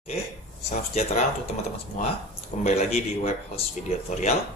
Oke, salam sejahtera untuk teman-teman semua. Kembali lagi di web host video tutorial.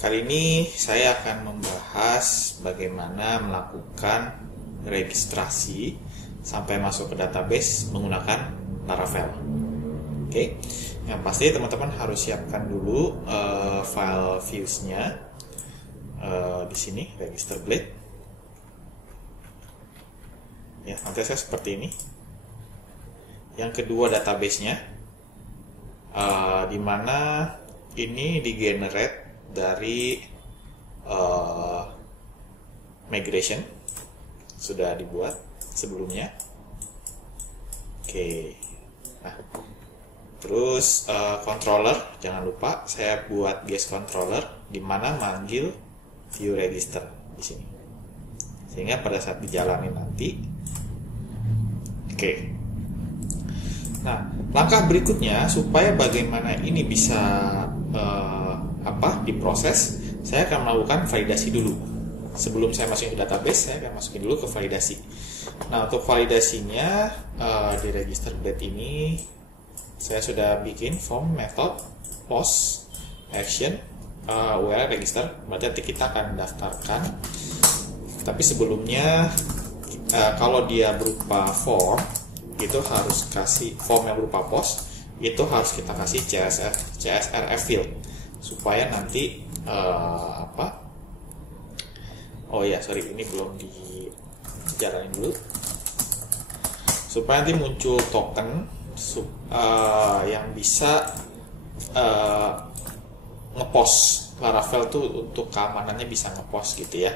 Kali ini saya akan membahas bagaimana melakukan registrasi sampai masuk ke database menggunakan Laravel. Oke, yang pasti teman-teman harus siapkan dulu file views-nya di sini, register blade. Ya, nanti saya seperti ini. Yang kedua database-nya, di mana ini di-generate dari migration, sudah dibuat sebelumnya. Oke, nah terus controller, jangan lupa saya buat guest controller di mana manggil view register di sini, sehingga pada saat dijalanin nanti. Oke. Nah, langkah berikutnya supaya bagaimana ini bisa diproses, saya akan melakukan validasi dulu. Sebelum saya masukin ke database, saya akan masukin dulu ke validasi. Nah, untuk validasinya di register blade ini saya sudah bikin form method post action URL register. Berarti nanti kita akan daftarkan. Tapi sebelumnya kalau dia berupa form, itu harus kasih form yang berupa post, itu harus kita kasih CSRF field supaya nanti ini belum dijalanin dulu, supaya nanti muncul token yang bisa ngepost Laravel tuh, untuk keamanannya bisa ngepost gitu ya.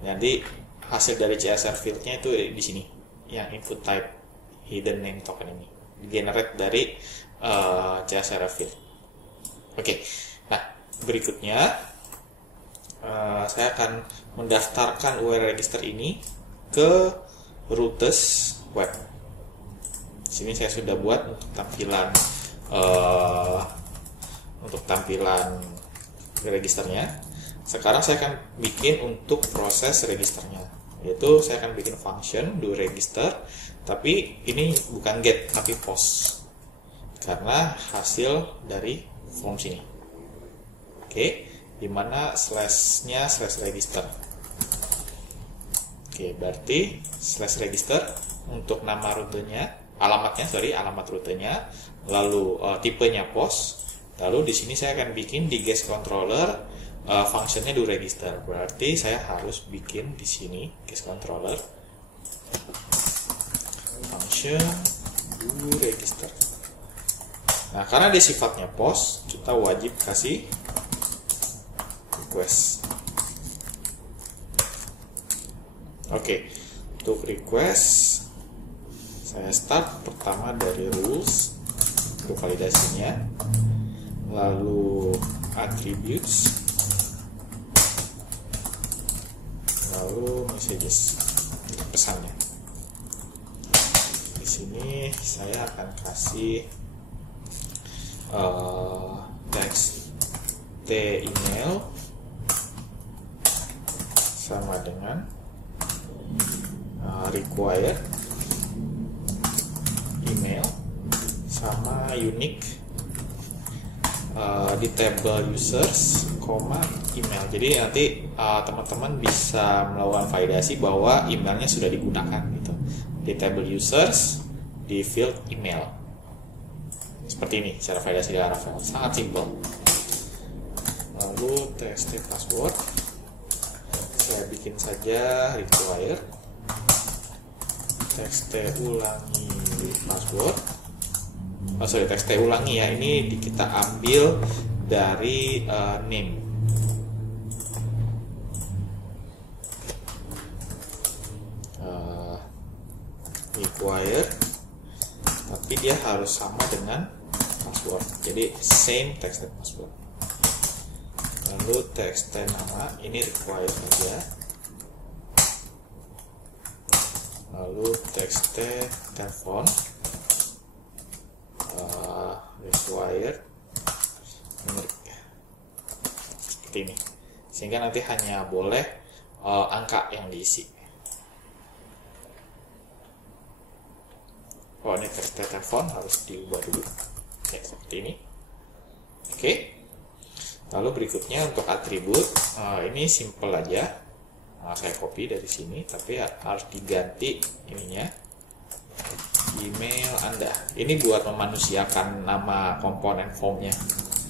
Jadi hasil dari CSR fieldnya itu di sini, yang input type hidden name token ini generate dari CSR field. Oke, nah berikutnya saya akan mendaftarkan URL register ini ke routes web. Sini saya sudah buat untuk tampilan registernya. Sekarang saya akan bikin untuk proses registernya, yaitu saya akan bikin function do register, tapi ini bukan get tapi post karena hasil dari form sini. Oke, dimana slashnya slash register. Oke, berarti slash register untuk nama rutenya, alamat rutenya, lalu tipenya post, lalu di sini saya akan bikin di guest controller functionnya do register. Berarti saya harus bikin di sini guest controller function do register. Nah, karena dia sifatnya post, kita wajib kasih request. Oke, untuk request saya start pertama dari rules untuk validasinya, lalu attributes, lalu messages untuk pesannya. Di sini saya akan kasih text email sama dengan required email sama unique di table users, email. Jadi nanti teman-teman bisa melakukan validasi bahwa emailnya sudah digunakan gitu. Di table users, di field email. Seperti ini cara validasi di Laravel, sangat simpel. Lalu txt password, saya bikin saja required txt ulangi password. Txt ulangi ya, ini kita ambil dari name. Required, tapi dia harus sama dengan password, jadi same text password. Lalu text nama ini required saja, lalu text telepon required seperti ini, sehingga nanti hanya boleh angka yang diisi. Oh, ini text telepon harus diubah dulu. Oke, seperti ini. Oke. Lalu berikutnya untuk atribut, ini simple aja. Saya copy dari sini, tapi harus diganti ininya, email Anda. Ini buat memanusiakan nama komponen formnya,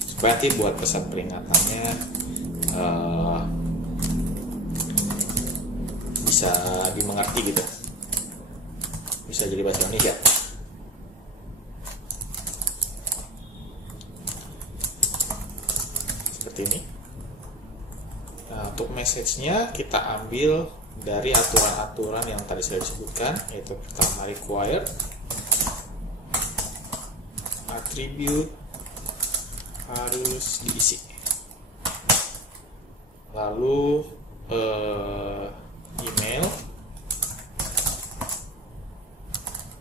supaya nanti buat pesan peringatannya bisa dimengerti gitu, bisa jadi bahasa Indonesia. Seperti ini. Nah, untuk message-nya kita ambil dari aturan-aturan yang tadi saya disebutkan, yaitu pertama required, attribute harus diisi, lalu email,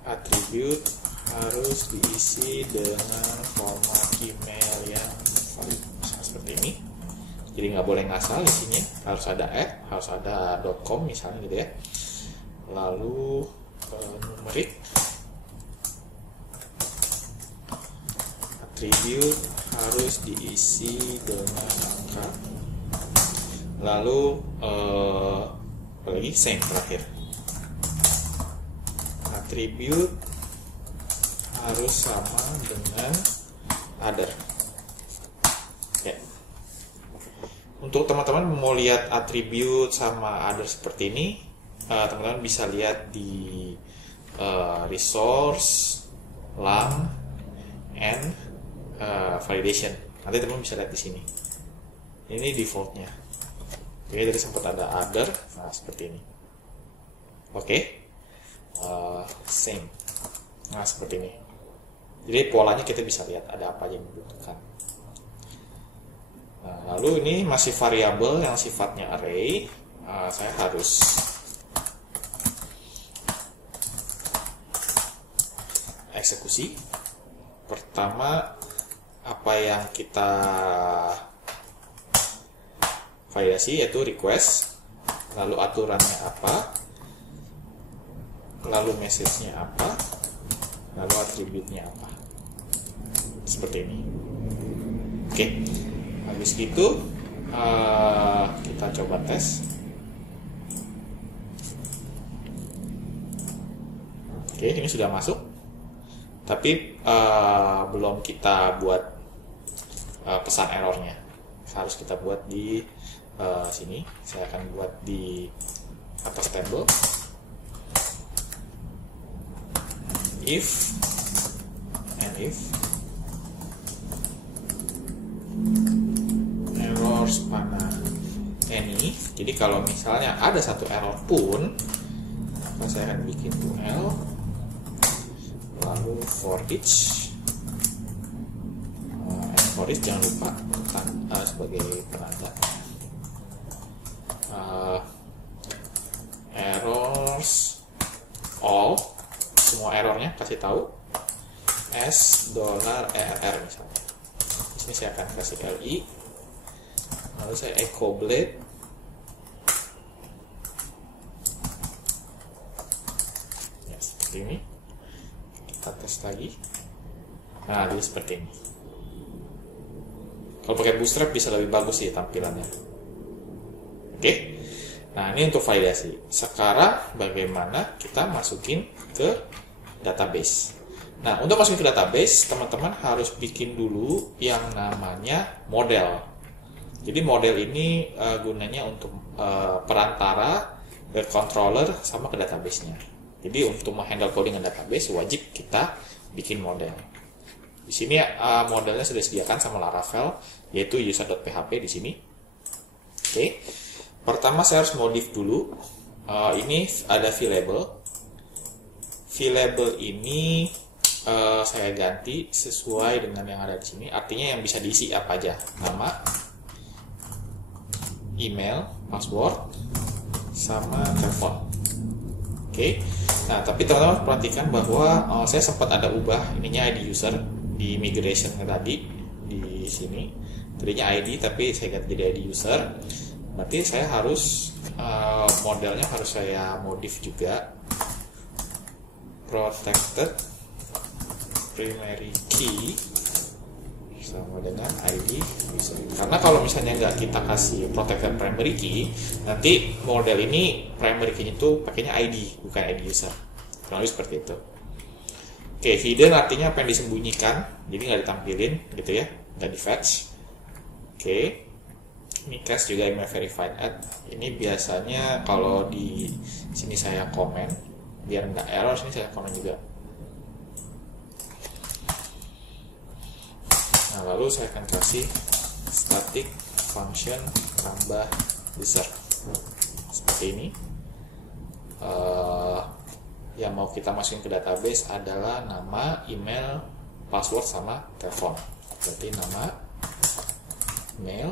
attribute harus diisi dengan format email yang valid, seperti ini. Jadi nggak boleh ngasal isinya, harus ada harus ada .com misalnya gitu ya. Lalu numerik, attribute harus diisi dengan angka. Lalu apalagi same terakhir, attribute harus sama dengan other. Ya. Untuk teman-teman mau lihat atribut sama other seperti ini, teman-teman bisa lihat di resource, lang, and validation. Nanti teman-teman bisa lihat di sini. Ini defaultnya. Oke, jadi sempat ada other, nah seperti ini. Oke, same. Nah seperti ini. Jadi polanya kita bisa lihat ada apa yang dibutuhkan. Nah, lalu ini masih variabel yang sifatnya array. Saya harus eksekusi. Pertama, apa yang kita validasi yaitu request, lalu aturannya apa, lalu message-nya apa, lalu atributnya apa. Seperti ini. Oke. Habis itu kita coba tes. Oke, ini sudah masuk, tapi belum kita buat pesan errornya. Harus kita buat di sini. Saya akan buat di atas table. If and if panah any. Jadi kalau misalnya ada satu error pun, maka saya akan bikin L, lalu for each, for each jangan lupa sebagai penanda, errors all, semua errornya kasih tahu $err misalnya. Di sini saya akan kasih li. Lalu saya echo blade, ya seperti ini. Kita tes lagi. Nah, dia seperti ini. Kalau pakai Bootstrap bisa lebih bagus sih tampilannya. Oke. Nah, ini untuk validasi. Sekarang bagaimana kita masukin ke database. Nah, untuk masukin ke database, teman-teman harus bikin dulu yang namanya model. Jadi model ini gunanya untuk perantara web controller sama ke database-nya. Jadi untuk menghandle coding database wajib kita bikin model. Di sini modelnya sudah disediakan sama Laravel, yaitu user.php di sini. Oke. Pertama saya harus modif dulu. Ini ada VLabel. VLabel ini saya ganti sesuai dengan yang ada di sini. Artinya yang bisa diisi apa aja, nama, email, password, sama telepon. Oke. Nah, tapi teman-teman perhatikan bahwa saya sempat ada ubah ininya ID user di migration tadi di sini. Tadinya ID tapi saya ganti jadi ID user. Berarti saya harus modelnya harus saya modif juga. Protected primary key sama dengan ID user. Karena kalau misalnya nggak kita kasih protected primary key, nanti model ini primary key itu pakainya ID bukan ID user. Kurang lebih seperti itu. Oke, hidden artinya apa yang disembunyikan, jadi nggak ditampilin gitu ya, nggak di fetch. Oke, ini cast juga email verified add. Ini biasanya kalau di sini saya komen biar nggak error, sini saya komen juga. Nah, lalu saya akan kasih static function tambah user seperti ini. Yang mau kita masukin ke database adalah nama, email, password sama telepon. Berarti nama, email,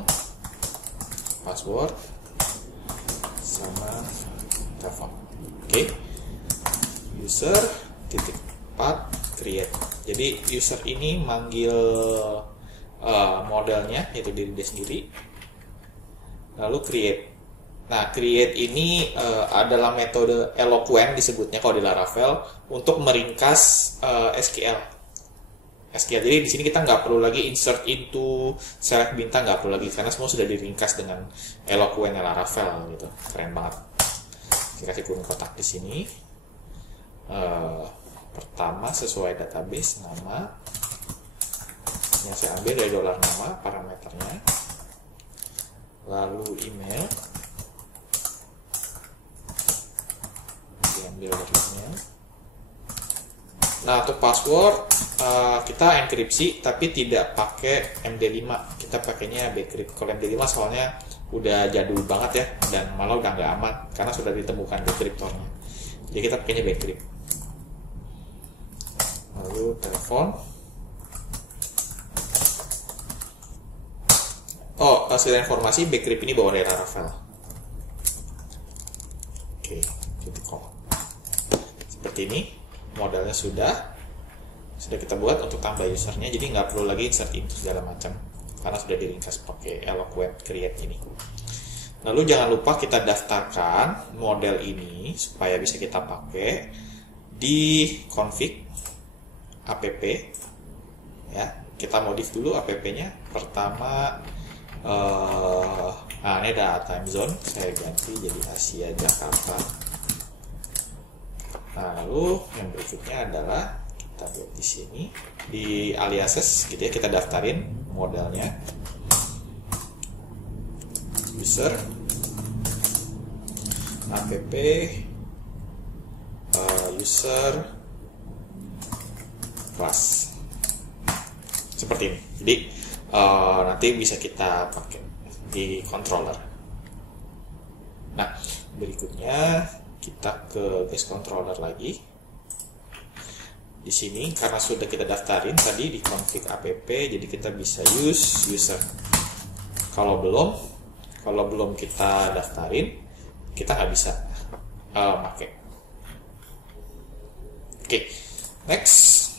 password sama telepon. Oke. User titik 4 create. Jadi user ini manggil modelnya, yaitu diri dia sendiri, lalu create. Nah, create ini adalah metode eloquent disebutnya kalau di Laravel untuk meringkas SQL. Jadi di sini kita nggak perlu lagi insert into, select bintang, nggak perlu lagi karena semua sudah diringkas dengan eloquent Laravel gitu. Keren banget. Kita kasih kuning kotak di sini. Pertama sesuai database nama yang saya ambil dari $nama parameternya, lalu email diambil dari email. Nah, untuk password kita enkripsi tapi tidak pakai MD5, kita pakainya bcrypt. Kalau MD5 soalnya udah jadul banget ya, dan malah udah nggak aman karena sudah ditemukan dekriptornya. Jadi kita pakainya bcrypt. Lalu telepon. Oh, hasil informasi bcrypt ini bawa dari Laravel. Oke, titik.com. Seperti ini, modelnya sudah kita buat untuk tambah usernya, jadi nggak perlu lagi insert into segala macam karena sudah diringkas pakai eloquent create ini. Lalu jangan lupa kita daftarkan model ini supaya bisa kita pakai di config app ya. Kita modif dulu app-nya. Pertama nah, ini ada time zone, saya ganti jadi Asia Jakarta. Nah, lalu yang berikutnya adalah kita buat di sini di aliases gitu ya, kita daftarin modelnya, user, app, user, class, seperti ini. Jadi nanti bisa kita pakai di controller. Nah, berikutnya kita ke base controller lagi. Di sini karena sudah kita daftarin tadi di config app, jadi kita bisa use user. Kalau belum kita daftarin, kita nggak bisa pakai. Oke, next.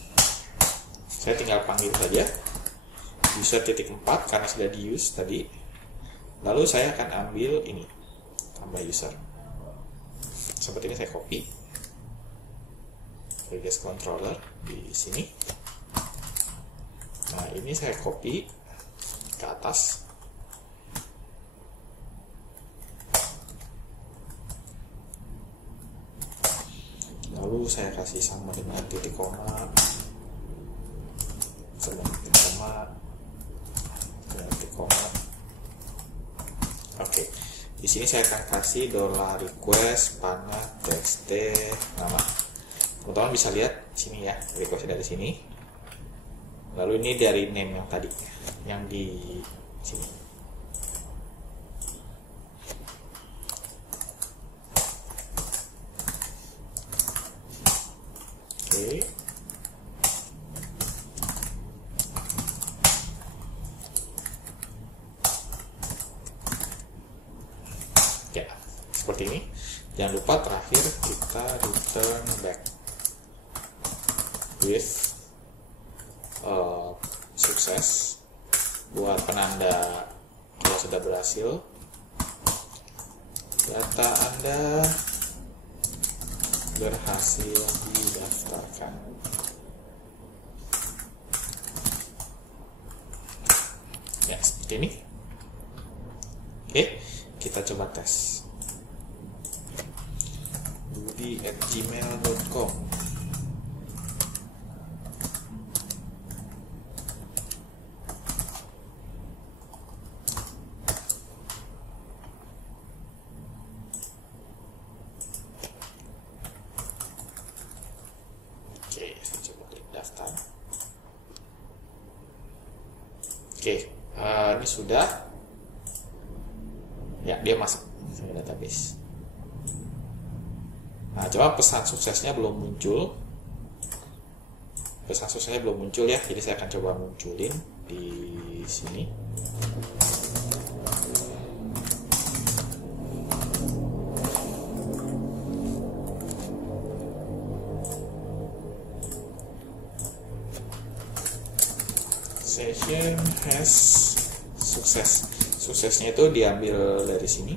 Saya tinggal panggil saja user titik 4 karena sudah di use tadi. Lalu saya akan ambil ini, tambah user. Seperti ini saya copy ke guest controller di sini. Nah, ini saya copy ke atas. Lalu saya kasih sama dengan titik koma, sama titik koma, titik koma. Oke, di sini saya akan kasih $request panah txt nama. Teman-teman bisa lihat sini ya, requestnya dari sini. Lalu ini dari name yang tadi, yang di sini. Oke. Ya, seperti ini. Jangan lupa terakhir kita return back with sukses buat penanda kalau sudah berhasil. Data Anda berhasil didaftarkan. Ya, seperti ini. Oke, kita coba tes. budi@gmail.com. Oke, saya coba klik daftar. Oke, ini sudah. Ya, dia masuk ke database. Nah, coba pesan suksesnya belum muncul. Pesan suksesnya belum muncul ya, jadi saya akan coba munculin di sini. Session has sukses. Suksesnya itu diambil dari sini.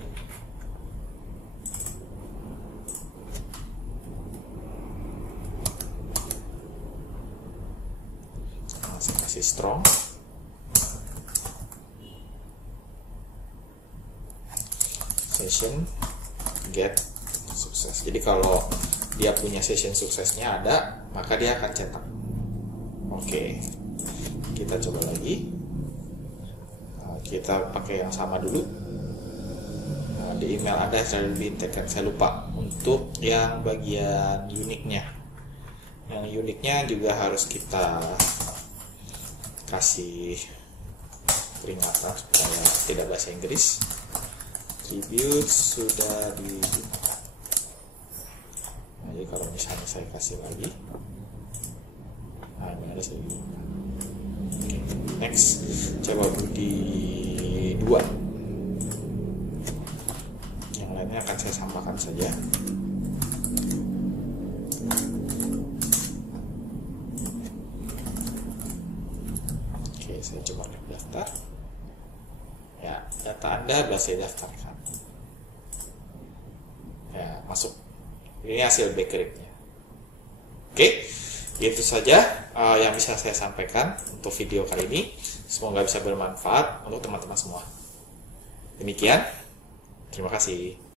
Saya kasih strong. Session get sukses. Jadi kalau dia punya session suksesnya ada, maka dia akan cetak. Oke, kita coba lagi. Kita pakai yang sama dulu. Di email ada saya integrate, saya lupa untuk yang bagian uniknya. Yang uniknya juga harus kita kasih peringatan supaya tidak bahasa Inggris. Tribute sudah digunakan. Nah, jadi kalau misalnya saya kasih lagi, nah ini ada saya gunakan. Next, coba Budi 2. Yang lainnya akan saya samakan saja. Oke, saya coba klik daftar. Ya, data Anda sudah saya daftarkan. Ya, masuk. Ini hasil background-nya. Oke, itu saja yang bisa saya sampaikan untuk video kali ini. Semoga bisa bermanfaat untuk teman-teman semua. Demikian, terima kasih.